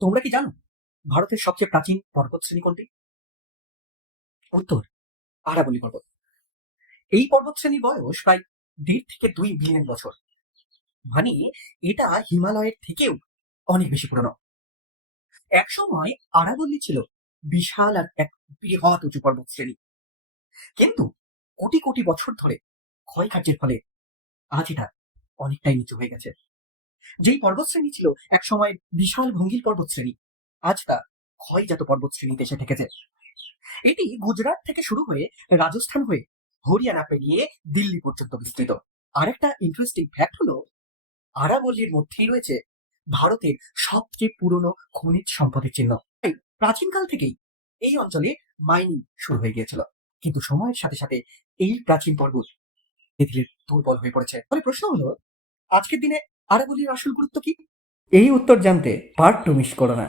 তোমরা কি জানো ভারতের সবচেয়ে প্রাচীন পর্বতশ্রেণী কোনটি? উত্তর আরাবল্লী পর্বত। এই পর্বতশ্রেণীর বয়স প্রায় 1.5 থেকে 2 বিলিয়ন বছর। মানে এটা হিমালয়ের থেকেও অনেক বেশি পুরনো। একসময় আরাবল্লী ছিল বিশাল আর এক বৃহৎ উঁচু পর্বতশ্রেণী, কিন্তু কোটি কোটি বছর ধরে ক্ষয়কার্যের ফলে আজ এটা অনেকটাই নিচু হয়ে গেছে। যেই পর্বতশ্রেণী ছিল একসময় বিশাল ভঙ্গিল পর্বতশ্রেণী, আজ তা ক্ষয়জাত পর্বতশ্রেণীতে এসে ঠেকেছে। এটি গুজরাট থেকে শুরু হয়ে রাজস্থান হয়ে হরিয়ানা পেরিয়ে দিল্লি পর্যন্ত বিস্তৃত। আরেকটা ইন্টারেস্টিং ফ্যাক্ট হলো আরাবল্লীর মধ্যেই রয়েছে ভারতের সবচেয়ে পুরনো খনিজ সম্পদের চিহ্ন। তাই প্রাচীনকাল থেকেই এই অঞ্চলে মাইনিং শুরু হয়ে গিয়েছিল, কিন্তু সময়ের সাথে সাথে এই প্রাচীন পর্বত ধীরে ধীরে দুর্বল হয়ে পড়েছে। ফলে প্রশ্ন হলো, আজকের দিনে আরাবল্লীর আসল গুরুত্ব কি? এই উত্তর জানতে পার্ট 2 মিস করো না।